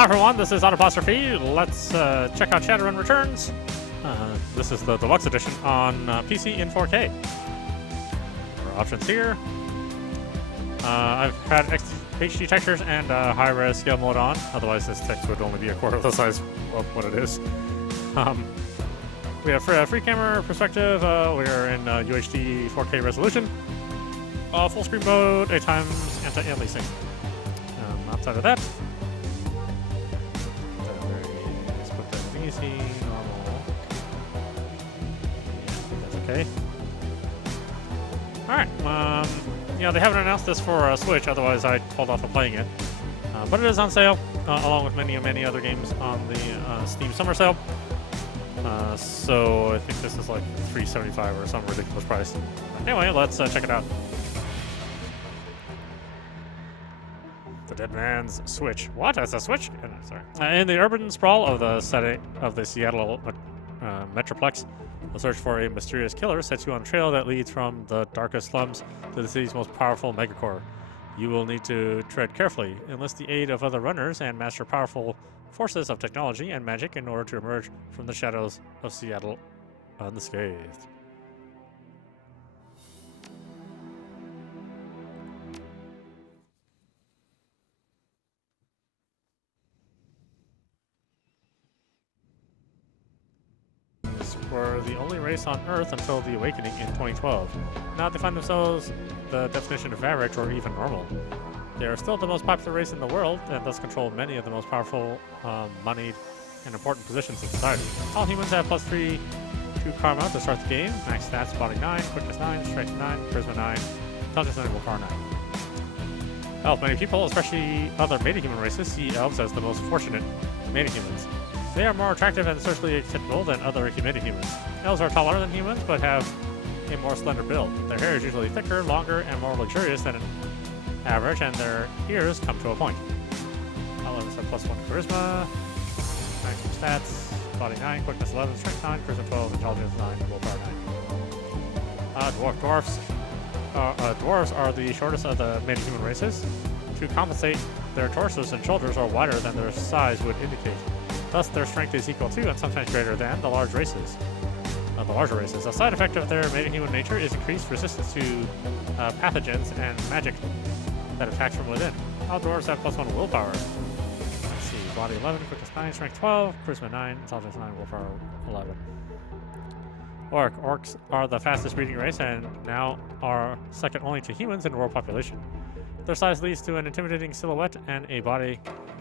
Hi everyone, this is audap. Let's check out Shadowrun Returns. This is the deluxe edition on PC in 4K. There are options here. I've had HD textures and high-res scale mode on, otherwise this text would only be a quarter of the size of what it is. We have free camera perspective, we are in UHD 4K resolution, full screen mode, 8 times anti-aliasing. Outside of that, let's put that in easy, normal. That's okay. Alright, yeah, they haven't announced this for Switch, otherwise I'd hold off on playing it. But it is on sale, along with many other games on the Steam Summer Sale. So I think this is like $3.75 or some ridiculous price. Anyway, let's check it out. The Dead Man's Switch. What? That's a Switch? Sorry. In the urban sprawl of the setting of the Seattle Metroplex, the search for a mysterious killer sets you on a trail that leads from the darkest slums to the city's most powerful megacore. You will need to tread carefully, enlist the aid of other runners, and master powerful forces of technology and magic in order to emerge from the shadows of Seattle unscathed. Were the only race on Earth until the Awakening in 2012. Now they find themselves the definition of average or even normal. They are still the most popular race in the world and thus control many of the most powerful, moneyed, and important positions in society. All humans have +3 to karma to start the game. Max stats: body 9, quickness 9, strength 9, charisma 9, intelligence 9, willpower 9. Elf. Many people, especially other meta-human races, see elves as the most fortunate meta-humans. They are more attractive and socially acceptable than other humans. Elves are taller than humans, but have a more slender build. Their hair is usually thicker, longer, and more luxurious than an average, and their ears come to a point. Elves have +1 charisma, 19 stats, body 9, quickness 11, strength 9, charisma 12, intelligence 9, willpower 9. Dwarves are the shortest of the meta-human races. To compensate, their torsos and shoulders are wider than their size would indicate. Thus, their strength is equal to, and sometimes greater than, the larger races. A side effect of their meta-human nature is increased resistance to pathogens and magic that attacks from within. All dwarves have +1 willpower. Let's see, body 11, quickness 9, strength 12, charisma 9, intelligence 9, willpower 11. Orcs are the fastest breeding race and now are second only to humans in world population. Their size leads to an intimidating silhouette and a body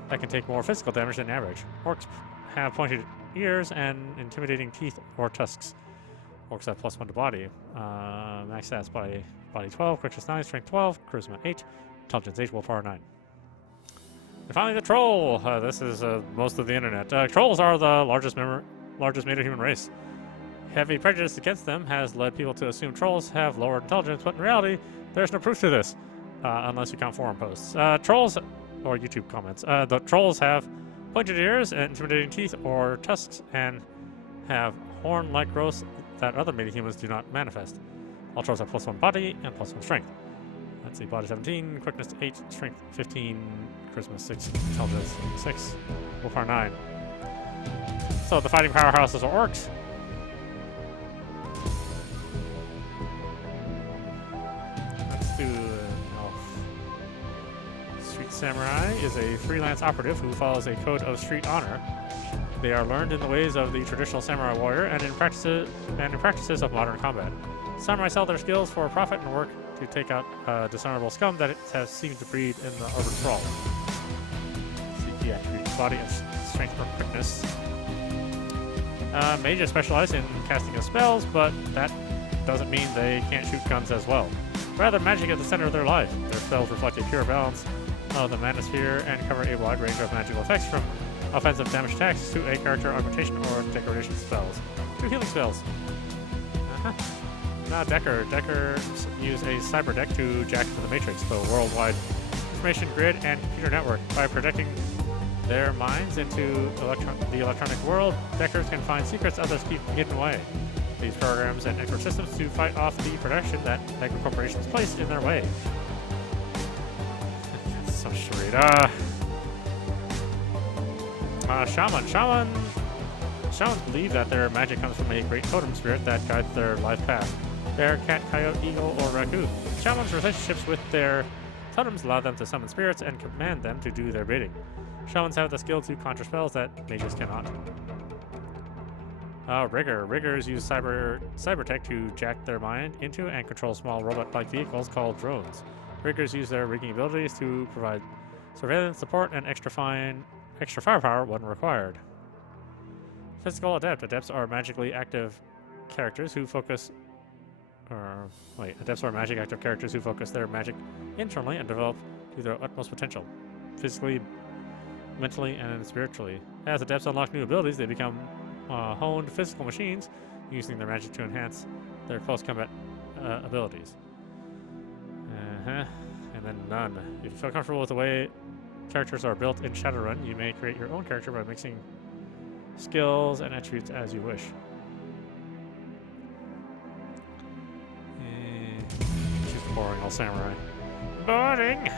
that can take more physical damage than average. Orcs have pointed ears and intimidating teeth or tusks. Orcs have +1 to body. Max stats: body 12, quickness 9, strength 12, charisma 8, intelligence 8, willpower 9. And finally, the troll. This is most of the internet. Trolls are the largest meta-human race. Heavy prejudice against them has led people to assume trolls have lower intelligence, but in reality, there's no proof to this, unless you count forum posts. Trolls, or YouTube comments. The trolls have pointed ears and intimidating teeth or tusks, and have horn-like growths that other meta-humans do not manifest. All trolls have +1 body and +1 strength. Let's see, body 17, quickness 8, strength 15, charisma 6, intelligence 6, willpower 9. So the fighting powerhouses are orcs. Let's do Street Samurai is a freelance operative who follows a code of street honor. They are learned in the ways of the traditional samurai warrior and in practices of modern combat. Samurai sell their skills for profit and work to take out dishonorable scum that it has seemed to breed in the urban sprawl. CP attributes: body and strength or quickness. Mages specialize in casting of spells, but that doesn't mean they can't shoot guns as well. Rather, magic at the center of their life. Their spells reflect a pure balance of the manosphere and cover a wide range of magical effects, from offensive damage attacks to a character augmentation or degradation spells to healing spells. Now Deckers use a cyber deck to jack into the Matrix, the worldwide information grid and computer network. By projecting their minds into the electronic world, Deckers can find secrets others keep hidden away. These programs and expert systems to fight off the protection that mega corporations place in their way. So charade. Shamans believe that their magic comes from a great totem spirit that guides their life path. Bear, cat, coyote, eagle, or raccoon. Shamans' relationships with their totems allow them to summon spirits and command them to do their bidding. Shamans have the skill to conjure spells that mages cannot. Riggers use cybertech to jack their mind into and control small robot-like vehicles called drones. Riggers use their rigging abilities to provide surveillance, support, and extra firepower when required. Physical adept. Adepts are magically active characters who focus... Adepts are magic active characters who focus their magic internally and develop to their utmost potential. Physically, mentally, and spiritually. As adepts unlock new abilities, they become honed physical machines, using their magic to enhance their close combat abilities. And then none. If you feel comfortable with the way characters are built in Shadowrun, you may create your own character by mixing skills and attributes as you wish. She's boring, all samurai. Boring!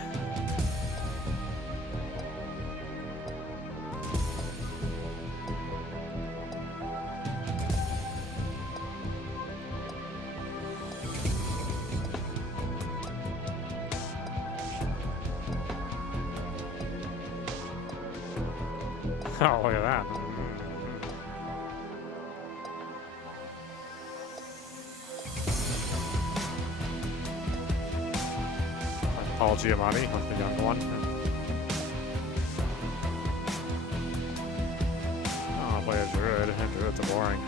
Oh, look at that. Paul Giamatti was the younger one. Oh, play a druid. Druids are boring.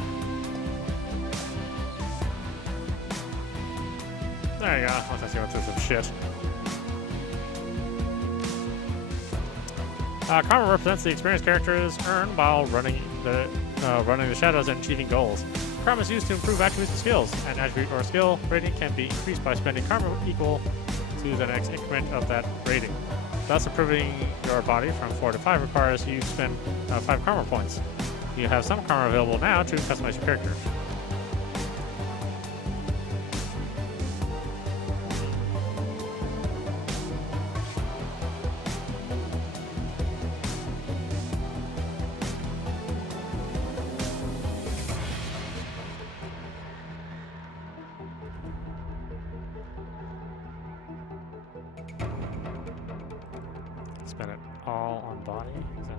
There you go. Let's actually go through some shit. Karma represents the experience characters earn while running the shadows and achieving goals. Karma is used to improve attributes and skills. An attribute or skill rating can be increased by spending karma equal to the next increment of that rating. Thus, improving your body from 4 to 5 requires you to spend 5 karma points. You have some karma available now to customize your character. Spend it all on body. Is that...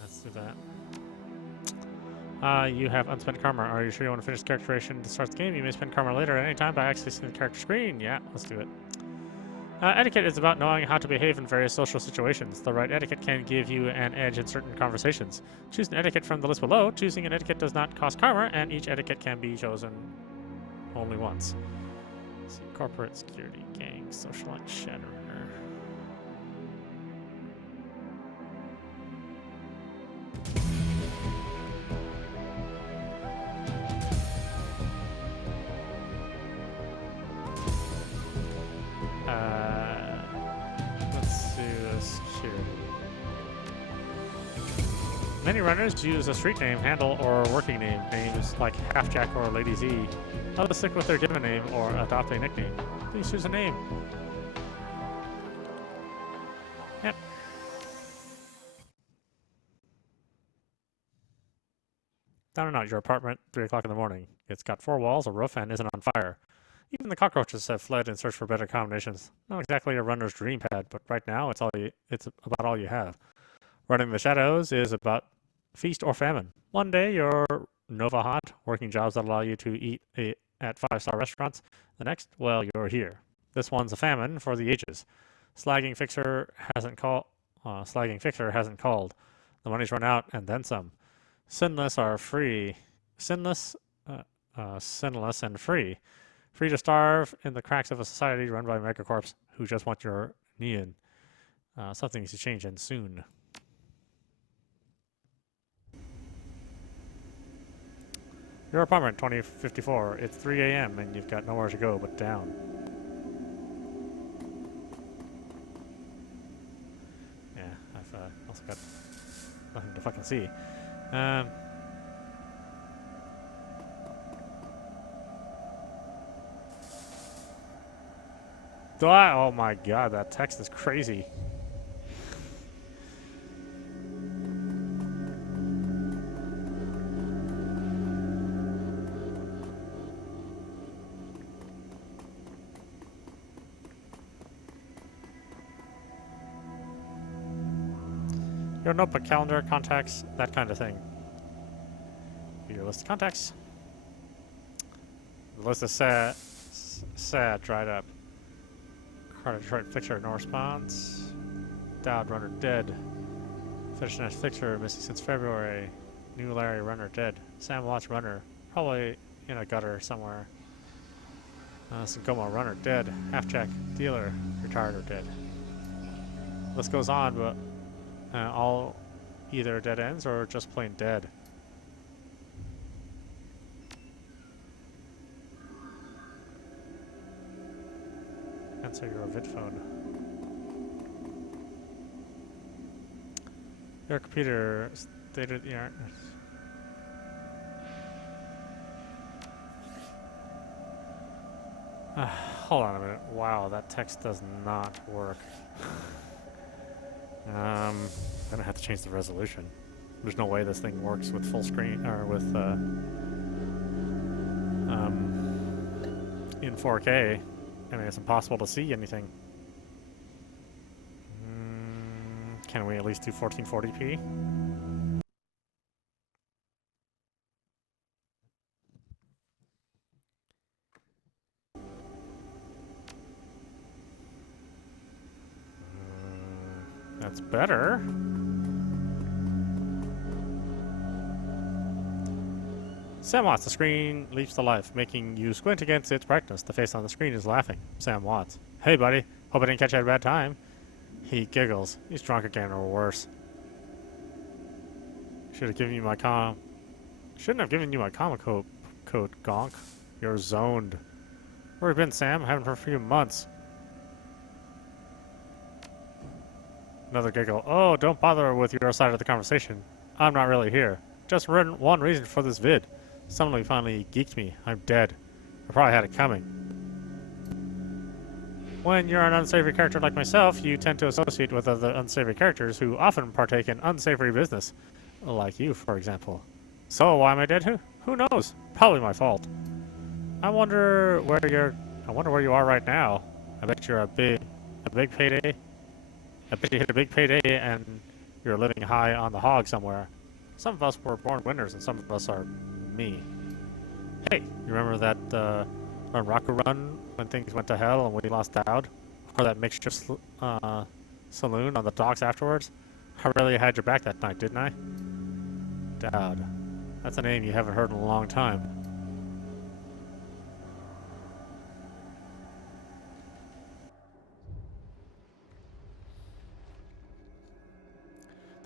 Let's do that. You have unspent karma. Are you sure you want to finish character creation to start the game? You may spend karma later at any time by accessing the character screen. Yeah, let's do it. Etiquette is about knowing how to behave in various social situations. The right etiquette can give you an edge in certain conversations. Choose an etiquette from the list below. Choosing an etiquette does not cost karma, and each etiquette can be chosen only once. Let's see, corporate, security, gang, socialite, shadowrunner. Let's do security. Many runners use a street name, handle, or working name, names like Halfjack or Lady Z. Others stick with their given name or adopt a nickname. Please choose a name. Yep. Down and out your apartment, 3 o'clock in the morning. It's got 4 walls, a roof, and isn't on fire. Even the cockroaches have fled in search for better combinations. Not exactly a runner's dream pad, but right now it's about all you have. Running the shadows is about feast or famine. One day you're Nova Hot, working jobs that allow you to eat at 5-star restaurants. The next, well, you're here. This one's a famine for the ages. Slagging Fixer hasn't called. The money's run out and then some. Sinless are free. Sinless and free. Free to starve in the cracks of a society run by megacorps who just want your neon. Something needs to change, and soon. Your apartment, 2054. It's 3 a.m. and you've got nowhere to go but down. Yeah, I'll also got nothing to fucking see. Oh my god, that text is crazy. Your notebook, calendar, contacts, that kind of thing. Your list of contacts. The list is sad, dried up. Carter Detroit Fixer, no response. Dowd Runner dead. Fishnet Fixer missing since February. New Larry Runner dead. Sam Watch Runner probably in a gutter somewhere. Sangoma Runner dead. Half-Jack Dealer retired or dead. List goes on, but all either dead ends or just plain dead. Answer your vid phone. Your computer state of the art. Hold on a minute. Wow, that text does not work. Gonna have to change the resolution. There's no way this thing works with full screen or with in 4K. I mean, it's impossible to see anything. Can we at least do 1440p? That's better. Sam Watts, the screen leaps to life, making you squint against its brightness. The face on the screen is laughing. Sam Watts. Hey, buddy. Hope I didn't catch you at a bad time. He giggles. He's drunk again, or worse. Shouldn't have given you my comic code, gonk. You're zoned. Where have you been, Sam? I haven't for a few months. Another giggle. Oh, don't bother with your side of the conversation. I'm not really here. Just one reason for this vid. Somebody finally geeked me. I'm dead. I probably had it coming. When you're an unsavory character like myself, you tend to associate with other unsavory characters who often partake in unsavory business. Like you, for example. So, why am I dead? Who knows? Probably my fault. I wonder where you are right now. I bet you're a big payday. I bet you hit a big payday and you're living high on the hog somewhere. Some of us were born winners and some of us are me. Hey, you remember that Raku run when things went to hell and we lost Dowd? Or that makeshift saloon on the docks afterwards? I really had your back that night, didn't I? Dowd. That's a name you haven't heard in a long time.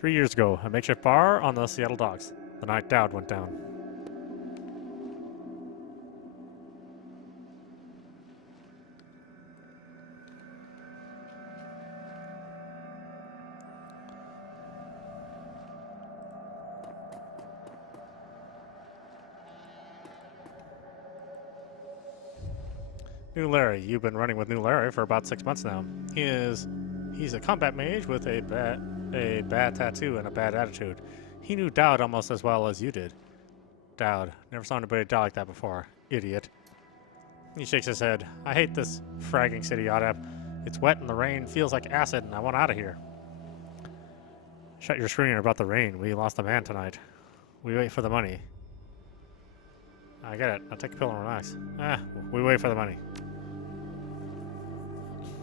"3 years ago, a makeshift bar on the Seattle docks. The night Dowd went down." New Larry. You've been running with New Larry for about 6 months now. He's a combat mage with a bad tattoo and a bad attitude. He knew Dowd almost as well as you did. Dowd. Never saw anybody die like that before. Idiot. He shakes his head. I hate this fragging city, audap. It's wet and the rain feels like acid and I want out of here. Shut your screener about the rain. We lost a man tonight. We wait for the money. I get it. I'll take a pill and relax. We wait for the money.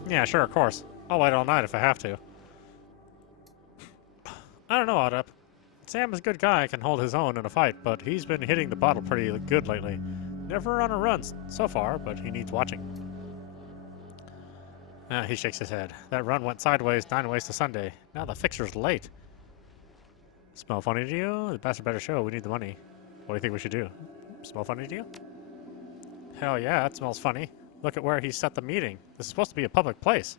Yeah, sure, of course. I'll wait all night if I have to. I don't know, audap. Sam is a good guy, can hold his own in a fight, but he's been hitting the bottle pretty good lately. Never on a run so far, but he needs watching. He shakes his head. That run went sideways 9 ways to Sunday. Now the fixer's late. Smell funny to you? The bastard better show. We need the money. What do you think we should do? Smell funny to you? Hell yeah, it smells funny. Look at where he set the meeting. This is supposed to be a public place.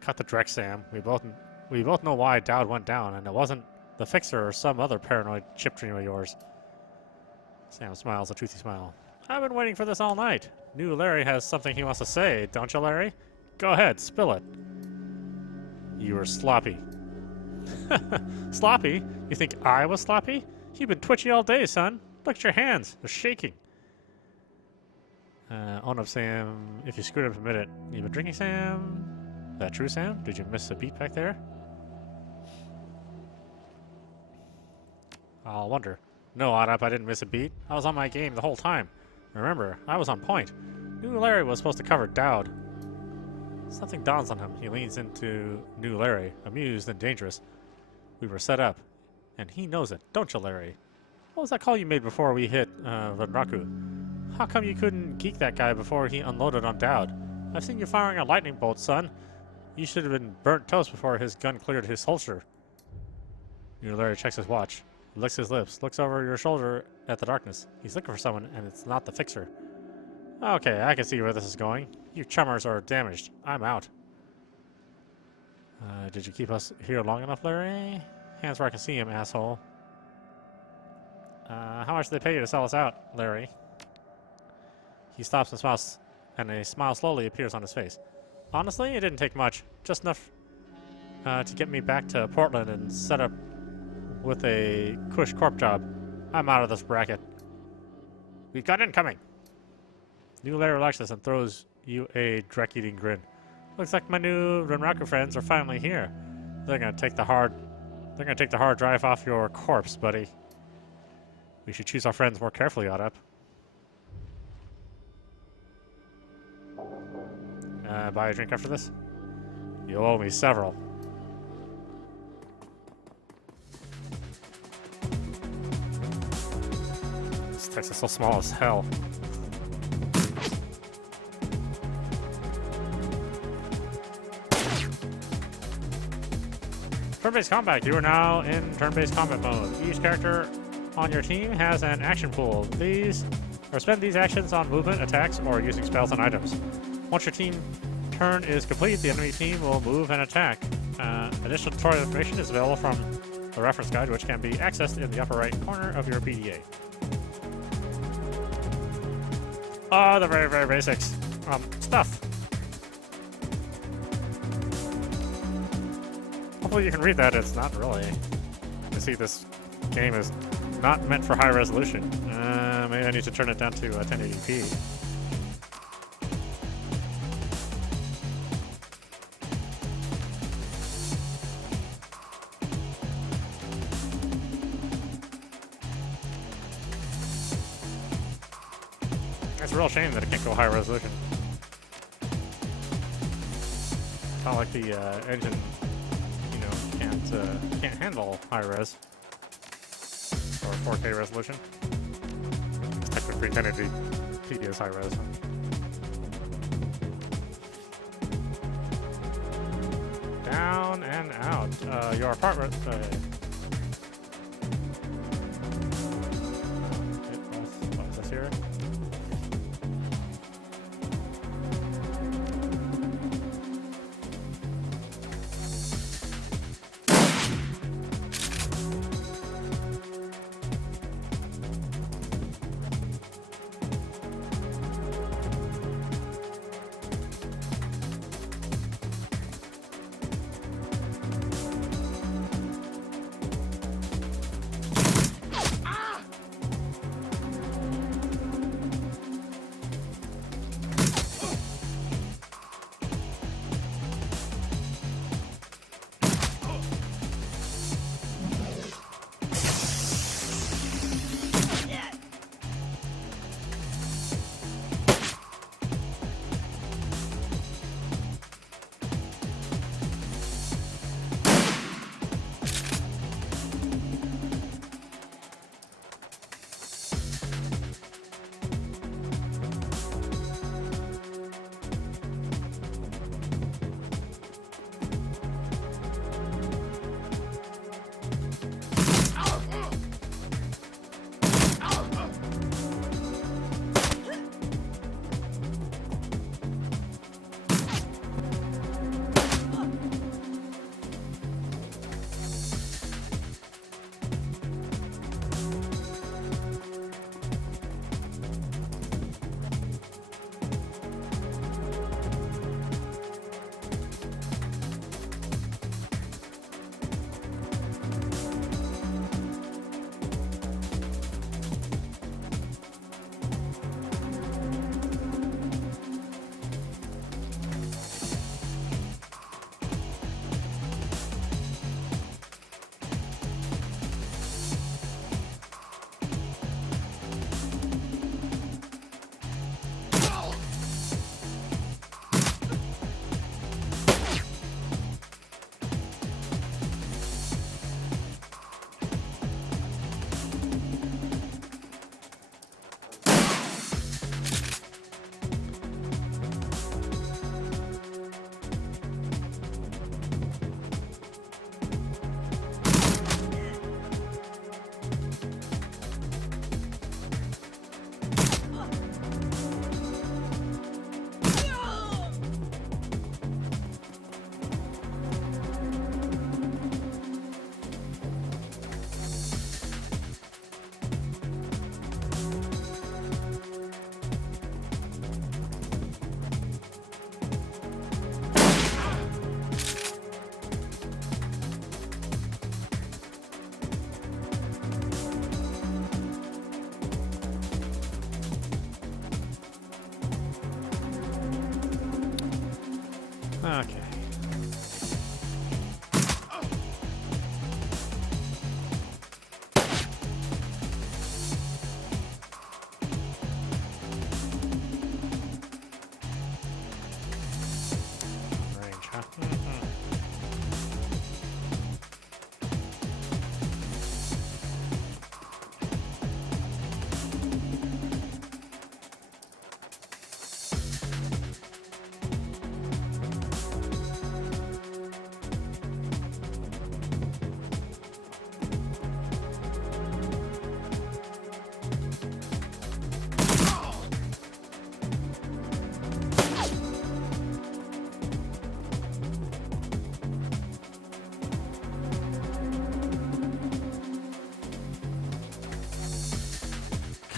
Cut the dreck, Sam. We both We both know why Dowd went down, and it wasn't the Fixer or some other paranoid chip dream of yours. Sam smiles a toothy smile. I've been waiting for this all night. New Larry has something he wants to say, don't you, Larry? Go ahead, spill it. You were sloppy. Sloppy? You think I was sloppy? You've been twitchy all day, son. Look at your hands. They're shaking. Own up, Sam. If you screwed up, admit it. You've been drinking, Sam? That true, Sam? Did you miss a beat back there? I'll wonder. No, audap, I didn't miss a beat. I was on my game the whole time. Remember, I was on point. New Larry was supposed to cover Dowd. Something dawns on him. He leans into New Larry, amused and dangerous. We were set up, and he knows it, don't you, Larry? What was that call you made before we hit Vanraku? How come you couldn't geek that guy before he unloaded on Dowd? I've seen you firing a lightning bolt, son. You should have been burnt toast before his gun cleared his holster. New Larry checks his watch, licks his lips, looks over your shoulder at the darkness. He's looking for someone, and it's not the Fixer. Okay, I can see where this is going. You chummers are damaged. I'm out. Did you keep us here long enough, Larry? Hands where I can see him, asshole. How much do they pay you to sell us out, Larry? He stops and smiles, and a smile slowly appears on his face. Honestly, it didn't take much. Just enough to get me back to Portland and set up with a cush corp job. I'm out of this bracket. We've got incoming. New Larry relaxes and throws you a Drek-eating grin. Looks like my new Renraku friends are finally here. They're gonna take the hard drive off your corpse, buddy. We should choose our friends more carefully, audap. Buy a drink after this? You owe me several. This text is so small as hell. Turn-based combat. You are now in turn-based combat mode. Each character on your team has an action pool. Spend these actions on movement, attacks, or using spells and items. Once your team turn is complete, the enemy team will move and attack. Additional tutorial information is available from the reference guide, which can be accessed in the upper right corner of your PDA. Oh, the very, very basics. Stuff. Hopefully you can read that. It's not really. You see, this game is not meant for high resolution. Maybe I need to turn it down to 1080p. It's a real shame that it can't go high resolution. It's not like the engine, can't handle high res or 4K resolution. It's technically 1080p is high res. Down and out. Your apartment. What is this here? Okay. Range, huh?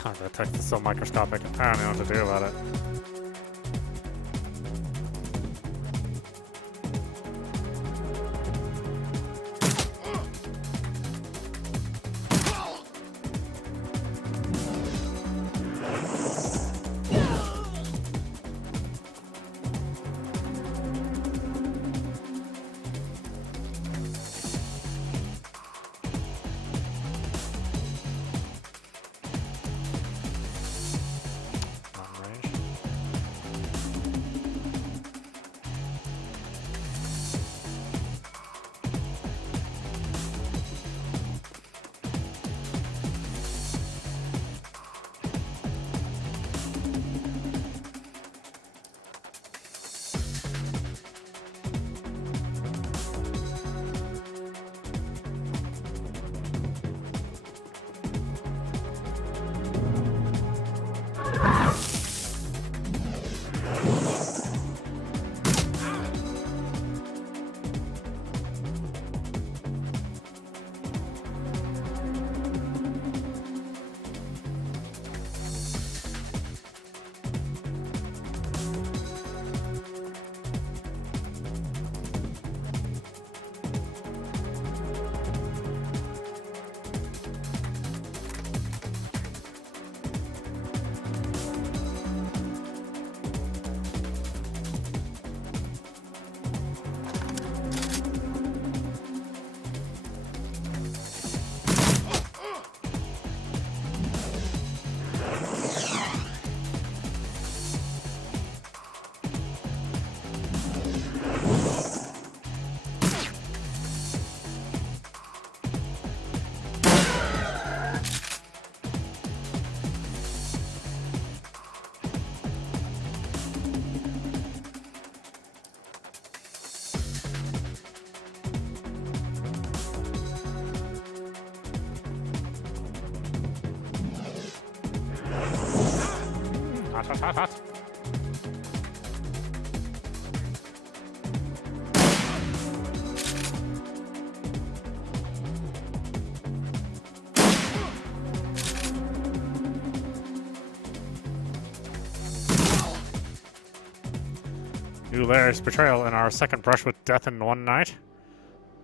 God, that text is so microscopic. I don't know what to do about it. Hot. New layers betrayal in our second brush with death in one night.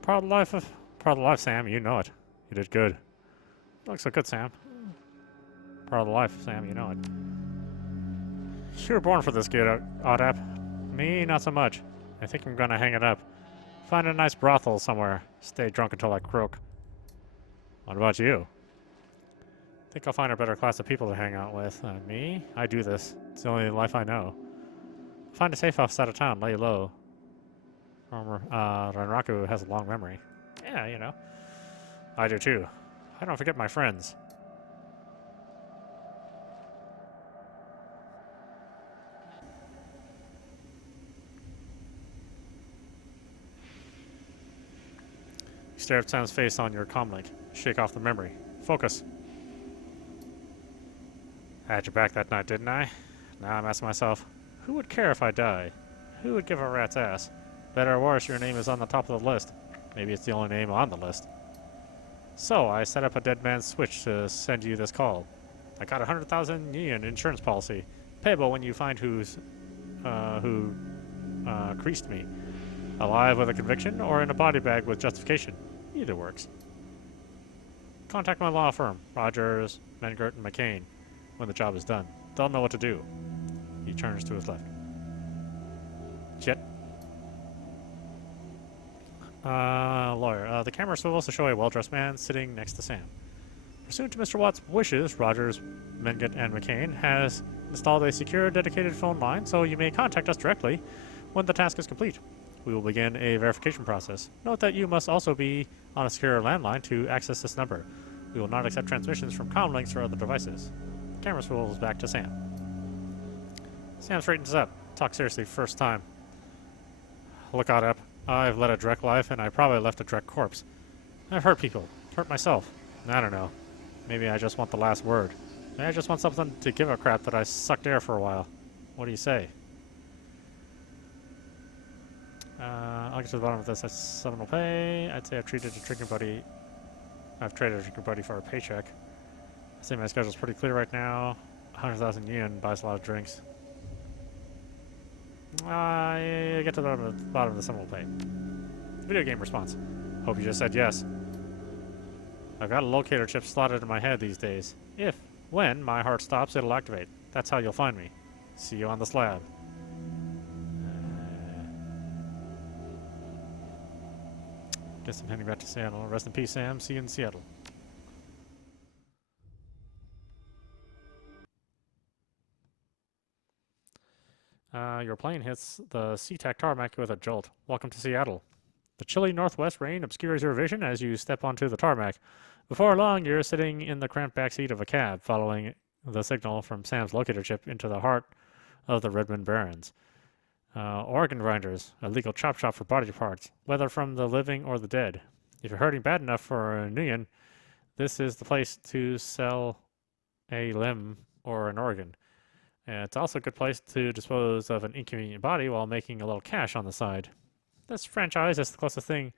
Proud of life, Sam. You know it. You did good. You look so good, Sam. Proud of life, Sam. You know it. You were born for this gig, audap. Me, not so much. I think I'm gonna hang it up. Find a nice brothel somewhere. Stay drunk until I croak. What about you? Think I'll find a better class of people to hang out with. Me? I do this. It's the only life I know. Find a safe house out of town. Lay low. Renraku has a long memory. Yeah, you know. I do too. I don't forget my friends. Stare at Sam's face on your comlink. Shake off the memory. Focus. I had your back that night, didn't I? Now I'm asking myself, who would care if I die? Who would give a rat's ass? Better or worse, your name is on the top of the list. Maybe it's the only name on the list. So, I set up a dead man's switch to send you this call. I got 100,000 yen insurance policy. Payable when you find who creased me. Alive with a conviction, or in a body bag with justification. Either works. Contact my law firm, Rogers, Mengert, and McCain, when the job is done. They'll know what to do. He turns to his left. Shit. Lawyer. The camera swivels to show a well-dressed man sitting next to Sam. Pursuant to Mr. Watt's wishes, Rogers, Mengett, and McCain has installed a secure, dedicated phone line, so you may contact us directly when the task is complete. We will begin a verification process. Note that you must also be on a secure landline to access this number. We will not accept transmissions from comm links or other devices. The camera swivels back to Sam. Sam straightens up. Talk seriously, first time. Look, audap. I've led a direct life, and I probably left a direct corpse. I've hurt people. Hurt myself. I don't know. Maybe I just want the last word. Maybe I just want something to give a crap that I sucked air for a while. What do you say? I'll get to the bottom of this. That's 7 will pay. I'd say I've traded a drinking buddy for a paycheck. I'd say my schedule's pretty clear right now. 100,000 yen buys a lot of drinks. Yeah, get to the bottom of the 7 will pay. Video game response. Hope you just said yes. I've got a locator chip slotted in my head these days. When my heart stops, it'll activate. That's how you'll find me. See you on the slab. Guess I'm heading back to Seattle. Rest in peace, Sam. See you in Seattle. Your plane hits the SeaTac tarmac with a jolt. Welcome to Seattle. The chilly northwest rain obscures your vision as you step onto the tarmac. Before long, you're sitting in the cramped backseat of a cab, following the signal from Sam's locator chip into the heart of the Redmond Barrens. Organ grinders, a legal chop shop for body parts, whether from the living or the dead. If you're hurting bad enough for a union, this is the place to sell a limb or an organ. And it's also a good place to dispose of an inconvenient body while making a little cash on the side. This franchise is the closest thing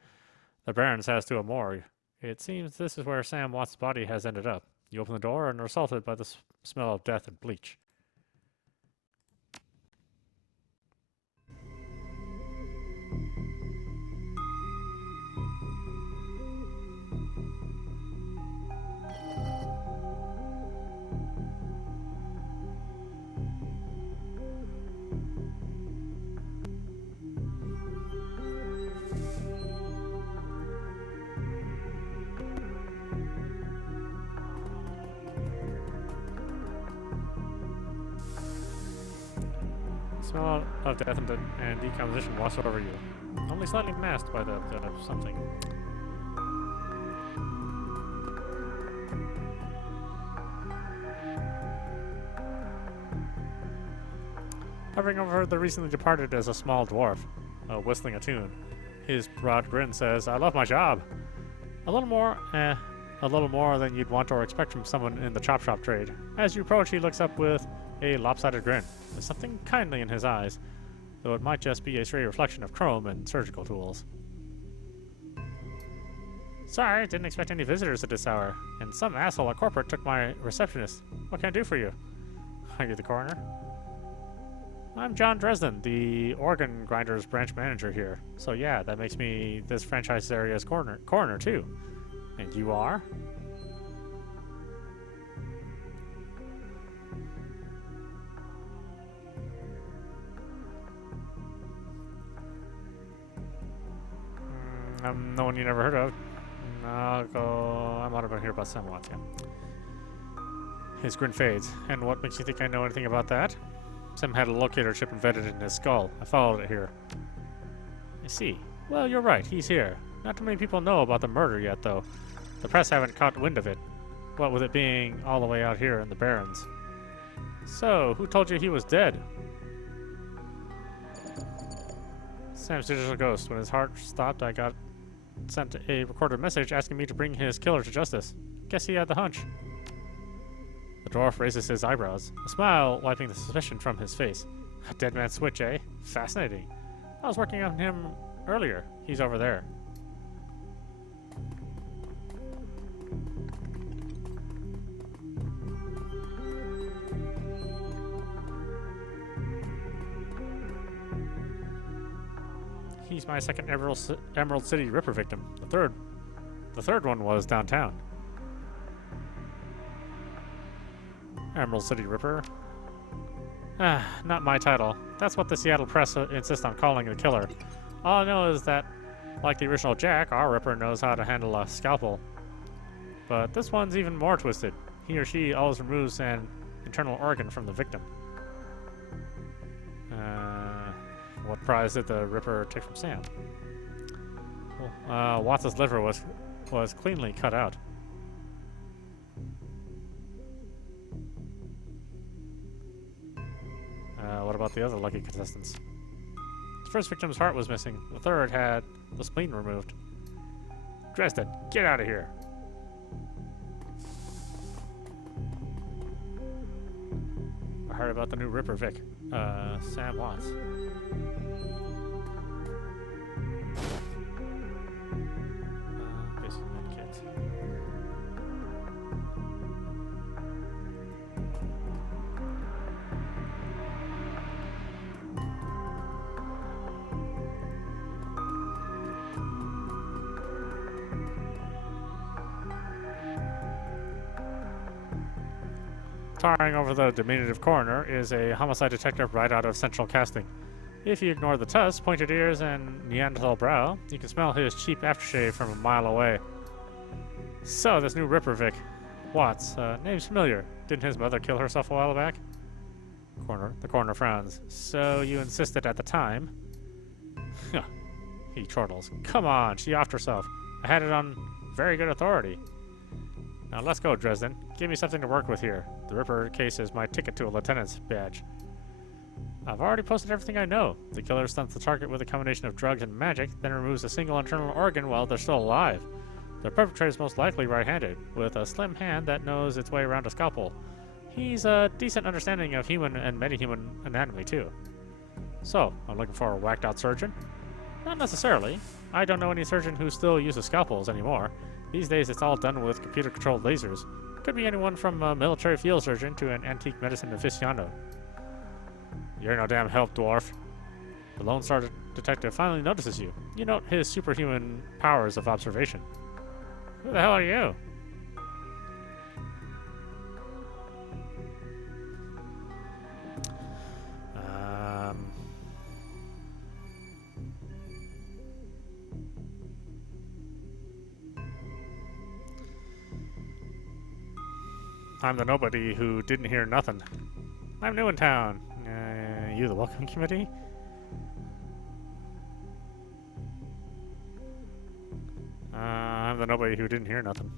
the Barrens has to a morgue. It seems this is where Sam Watt's body has ended up. You open the door and are assaulted by the smell of death and bleach. Smell of death and decomposition wash over you. Only slightly masked by the something. Hovering over the recently departed is a small dwarf, whistling a tune. His broad grin says, "I love my job." A little more than you'd want or expect from someone in the chop shop trade. As you approach, he looks up with a lopsided grin. There's something kindly in his eyes, though it might just be a stray reflection of chrome and surgical tools. Sorry, didn't expect any visitors at this hour, and some asshole at corporate took my receptionist. What can I do for you? Are you the coroner? I'm John Dresden, the organ grinders branch manager here. So yeah, that makes me this franchise area's coroner too. And you are? No one you never heard of. I might have been here about somewhat, yeah. His grin fades. And what makes you think I know anything about that? Sam had a locator chip embedded in his skull. I followed it here. I see. Well, you're right. He's here. Not too many people know about the murder yet, though. The press haven't caught wind of it. What with it being all the way out here in the Barrens. So, who told you he was dead? Sam's digital ghost. When his heart stopped, I got sent a recorded message asking me to bring his killer to justice. Guess he had the hunch. The dwarf raises his eyebrows, a smile wiping the suspicion from his face. A dead man's switch, eh? Fascinating. I was working on him earlier. He's over there. He's my second Emerald City Ripper victim. The third one was downtown. Emerald City Ripper. Not my title. That's what the Seattle press insists on calling the killer. All I know is that Like the original Jack, our Ripper knows how to handle a scalpel. But this one's even more twisted. He or she always removes an internal organ from the victim. What prize did the Ripper take from Sam? Watts' liver was cleanly cut out. What about the other lucky contestants? The first victim's heart was missing. The third had the spleen removed. Dresden, get out of here! I heard about the new Ripper Vic. Sam Watts. Basic medkit. Towering over the diminutive coroner is a homicide detective right out of Central Casting. If you ignore the tusks, pointed ears, and Neanderthal brow, you can smell his cheap aftershave from a mile away. So, this new Ripper Vic. Watts, name's familiar. Didn't his mother kill herself a while back? The coroner frowns. So, you insisted at the time? He chortles. Come on, she offed herself. I had it on very good authority. Now let's go, Dresden. Give me something to work with here. The Ripper case is my ticket to a lieutenant's badge. I've already posted everything I know. The killer stunts the target with a combination of drugs and magic, then removes a single internal organ while they're still alive. The perpetrator is most likely right-handed, with a slim hand that knows its way around a scalpel. He's a decent understanding of human and metahuman anatomy, too. So, I'm looking for a whacked-out surgeon? Not necessarily. I don't know any surgeon who still uses scalpels anymore. These days, it's all done with computer-controlled lasers. Could be anyone from a military field surgeon to an antique medicine aficionado. You're no damn help, dwarf. The Lone Star detective finally notices you. You note his superhuman powers of observation. Who the hell are you? I'm the nobody who didn't hear nothing. I'm new in town. You the welcome committee? I'm the nobody who didn't hear nothing.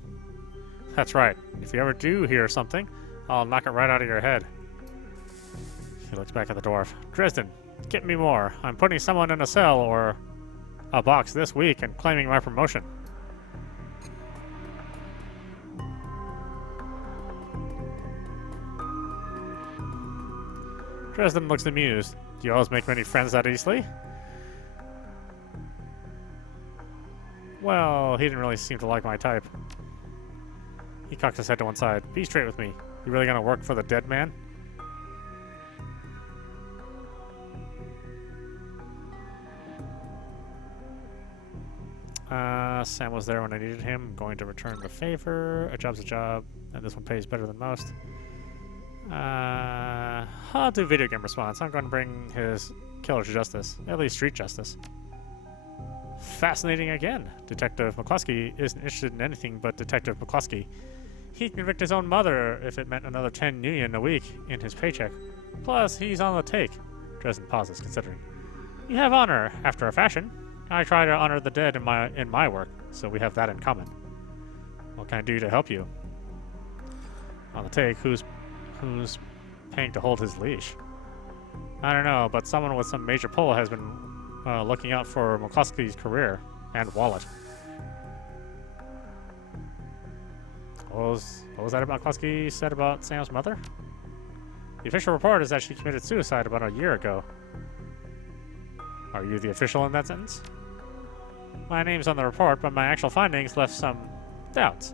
That's right. If you ever do hear something, I'll knock it right out of your head. He looks back at the dwarf. Dresden, get me more. I'm putting someone in a cell or a box this week and claiming my promotion. Dresden looks amused. Do you always make many friends that easily? Well, he didn't really seem to like my type. He cocks his head to one side. Be straight with me. You really gonna work for the dead man? Sam was there when I needed him. I'm going to return the favor. A job's a job, and this one pays better than most. I'll do video game response. I'm going to bring his killer to justice. At least street justice. Fascinating again. Detective McCluskey isn't interested in anything but Detective McCluskey. He'd convict his own mother if it meant another 10 million a week in his paycheck. Plus, he's on the take. Dresden pauses, considering. You have honor, after a fashion. I try to honor the dead in my work, so we have that in common. What can I do to help you? On the take, who's paying to hold his leash? I don't know, but someone with some major pull has been looking out for McCluskey's career and wallet. What was that about McCluskey said about Sam's mother? The official report is that she committed suicide about a year ago. Are you the official in that sentence? My name's on the report, but my actual findings left some doubts.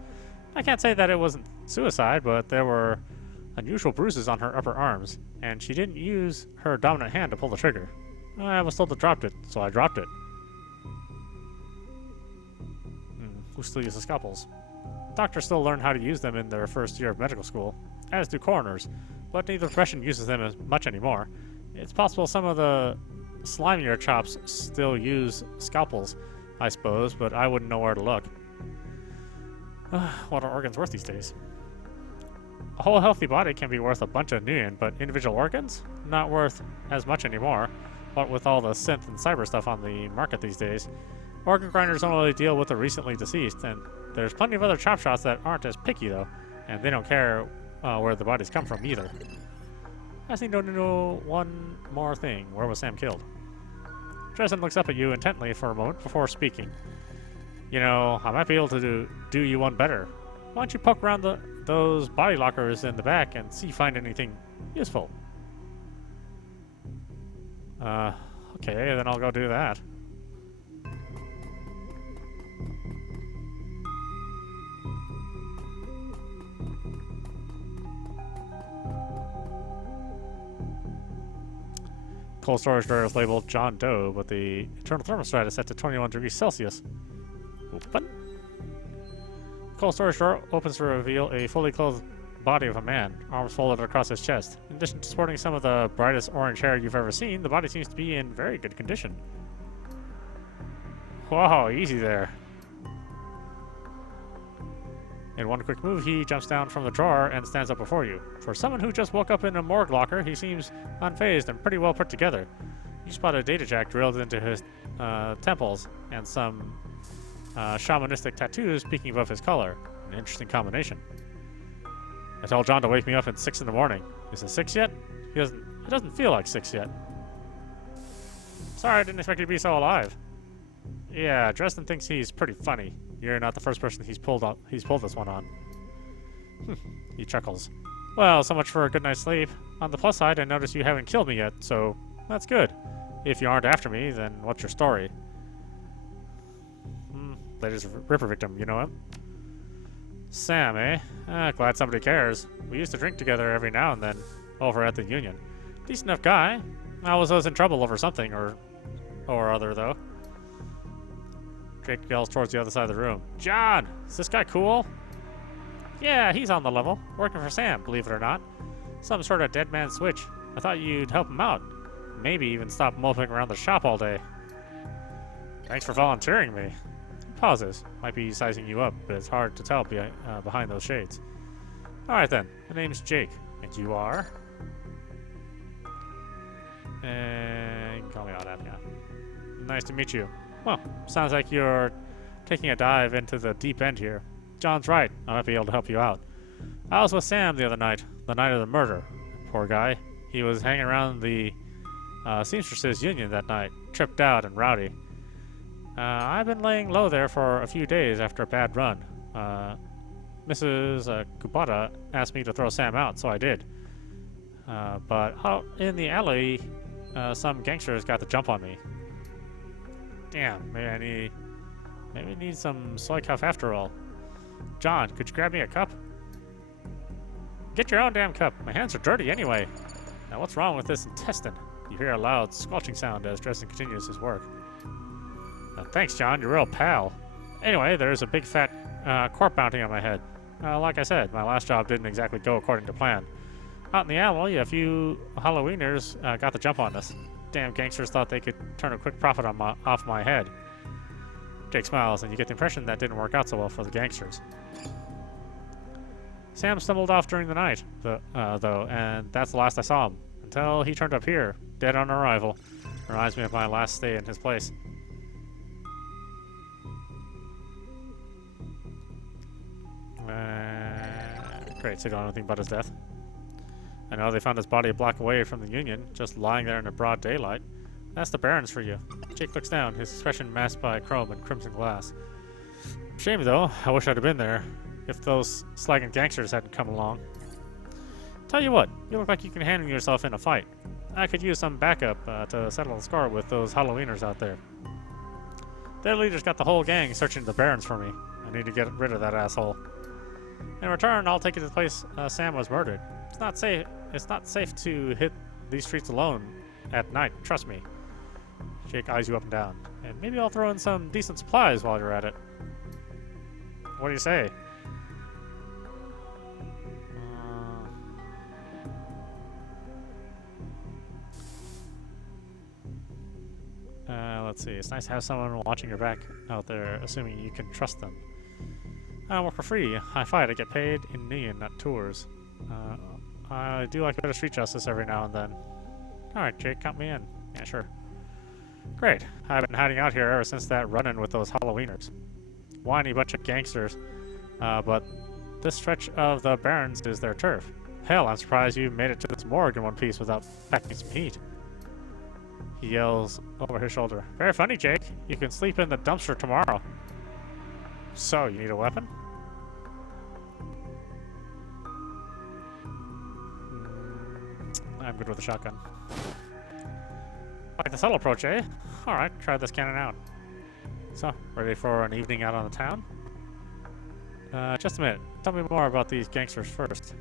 I can't say that it wasn't suicide, but there were unusual bruises on her upper arms, and she didn't use her dominant hand to pull the trigger. I was told to drop it, so I dropped it. Who still uses scalpels? Doctors still learn how to use them in their first year of medical school, as do coroners, but neither profession uses them as much anymore. It's possible some of the slimier chops still use scalpels, I suppose, but I wouldn't know where to look. What are organs worth these days? A whole healthy body can be worth a bunch of nuyen, but individual organs? Not worth as much anymore. What with all the synth and cyber stuff on the market these days. Organ grinders only deal with the recently deceased, and there's plenty of other chop shops that aren't as picky though, and they don't care where the bodies come from either. I just need to know one more thing. Where was Sam killed? Dresden looks up at you intently for a moment before speaking. You know, I might be able to do you one better. Why don't you poke around those body lockers in the back and see if you find anything useful? Okay, then I'll go do that. Cold storage door is labeled John Doe, but the internal thermostat is set to 21 degrees Celsius. Open. Cold storage door opens to reveal a fully clothed body of a man, arms folded across his chest. In addition to sporting some of the brightest orange hair you've ever seen, the body seems to be in very good condition. Whoa, easy there. In one quick move, he jumps down from the drawer and stands up before you. For someone who just woke up in a morgue locker, he seems unfazed and pretty well put together. You spot a data jack drilled into his temples and some shamanistic tattoos peeking above his collar. An interesting combination. I told John to wake me up at 6 in the morning. Is it 6 yet? It doesn't feel like 6 yet. Sorry, I didn't expect you to be so alive. Yeah, Dresden thinks he's pretty funny. You're not the first person he's pulled this one on. He chuckles. Well, so much for a good night's sleep. On the plus side, I notice you haven't killed me yet, so that's good. If you aren't after me, then what's your story? Latest Ripper victim, you know him? Sam, eh? Glad somebody cares. We used to drink together every now and then, over at the Union. Decent enough guy. I was always in trouble over something or other, though. Drake yells towards the other side of the room. John! Is this guy cool? Yeah, he's on the level. Working for Sam, believe it or not. Some sort of dead man switch. I thought you'd help him out. Maybe even stop moping around the shop all day. Thanks for volunteering me. He pauses. Might be sizing you up, but it's hard to tell behind those shades. Alright then. My name's Jake. And you are? You can call me audap, yeah. Nice to meet you. Well, sounds like you're taking a dive into the deep end here. John's right. I might be able to help you out. I was with Sam the other night, the night of the murder. Poor guy. He was hanging around the Seamstresses Union that night, tripped out and rowdy. I've been laying low there for a few days after a bad run. Mrs. Kubata asked me to throw Sam out, so I did. But out in the alley, some gangsters got the jump on me. Damn, maybe I need some soy cuff after all. John, could you grab me a cup? Get your own damn cup. My hands are dirty anyway. Now what's wrong with this intestine? You hear a loud squelching sound as Dresden continues his work. Thanks, John. You're a real pal. Anyway, there's a big fat corp bounty on my head. Like I said, my last job didn't exactly go according to plan. Out in the alley, a few Halloweeners got the jump on us. Damn gangsters thought they could turn a quick profit on off my head. Jake smiles, and you get the impression that didn't work out so well for the gangsters. Sam stumbled off during the night, though, and that's the last I saw him. Until he turned up here, dead on arrival. Reminds me of my last stay in his place. Great, so you don't know anything about his death. I know they found his body a block away from the Union, just lying there in the broad daylight. That's the Barons for you. Jake looks down, his expression masked by chrome and crimson glass. Shame though, I wish I'd have been there, if those slagging gangsters hadn't come along. Tell you what, you look like you can handle yourself in a fight. I could use some backup to settle the score with those Halloweeners out there. Their leader's got the whole gang searching the Barons for me. I need to get rid of that asshole. In return, I'll take you to the place Sam was murdered. It's not safe to hit these streets alone at night, trust me. Jake eyes you up and down. And maybe I'll throw in some decent supplies while you're at it. What do you say? let's see. It's nice to have someone watching your back out there, assuming you can trust them. I work for free. I fight. I get paid in million, not tours. I do like a bit of street justice every now and then. Alright, Jake, count me in. Yeah, sure. Great. I've been hiding out here ever since that run-in with those Halloweeners. Whiny bunch of gangsters. But this stretch of the Barrens is their turf. Hell, I'm surprised you made it to this morgue in one piece without packing some heat. He yells over his shoulder. Very funny, Jake. You can sleep in the dumpster tomorrow. So, you need a weapon? I'm good with a shotgun. Like the subtle approach, eh? Alright, try this cannon out. So, ready for an evening out on the town? Just a minute. Tell me more about these gangsters first.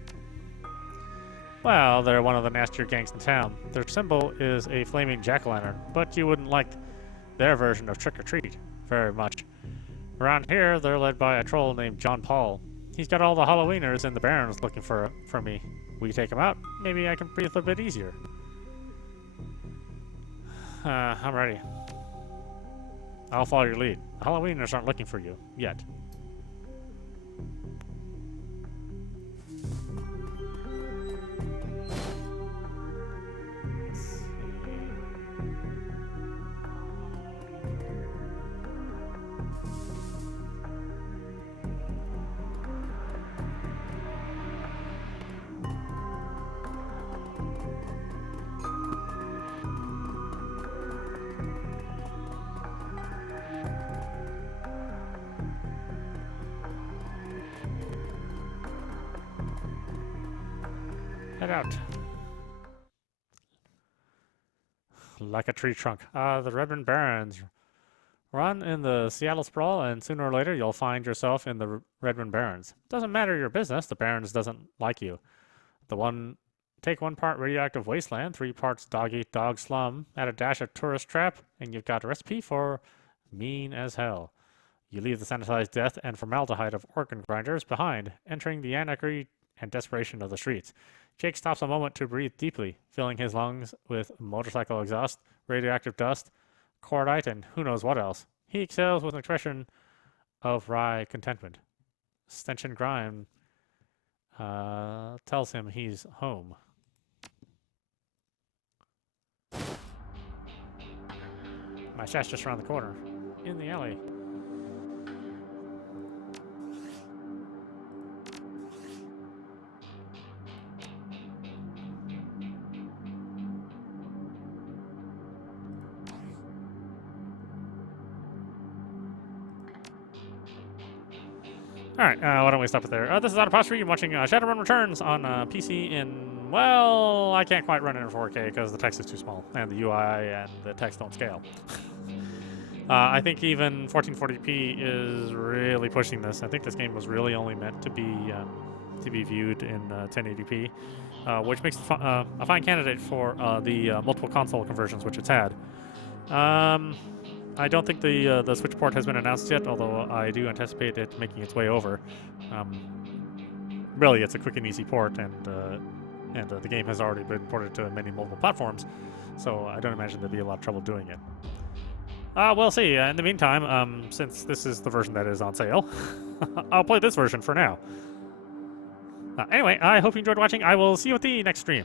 Well, they're one of the nastier gangs in town. Their symbol is a flaming jack-o'-lantern, but you wouldn't like their version of trick-or-treat very much. Around here, they're led by a troll named John Paul. He's got all the Halloweeners in the Barrens looking for me. We take him out, maybe I can breathe a bit easier. I'm ready. I'll follow your lead. The Halloweeners aren't looking for you, yet. Head out. Like a tree trunk. The Redmond Barrens. Run in the Seattle Sprawl, and sooner or later you'll find yourself in the Redmond Barrens. Doesn't matter your business, the Barrens doesn't like you. Take 1 part radioactive wasteland, 3 parts dog-eat-dog slum, add a dash of tourist trap, and you've got a recipe for mean as hell. You leave the sanitized death and formaldehyde of organ grinders behind, entering the anarchy and desperation of the streets. Jake stops a moment to breathe deeply, filling his lungs with motorcycle exhaust, radioactive dust, cordite, and who knows what else. He exhales with an expression of wry contentment. Stench and grime tells him he's home. My shack's just around the corner, in the alley. Alright, why don't we stop it there? This is audap. You're watching Shadowrun Returns on PC in, well, I can't quite run it in 4K because the text is too small, and the UI and the text don't scale. I think even 1440p is really pushing this. I think this game was really only meant to be viewed in 1080p, which makes it a fine candidate for the multiple console conversions which it's had. I don't think the Switch port has been announced yet, although I do anticipate it making its way over. Really, it's a quick and easy port, and the game has already been ported to many multiple platforms, so I don't imagine there'll be a lot of trouble doing it. We'll see. In the meantime, since this is the version that is on sale, I'll play this version for now. Anyway, I hope you enjoyed watching. I will see you at the next stream.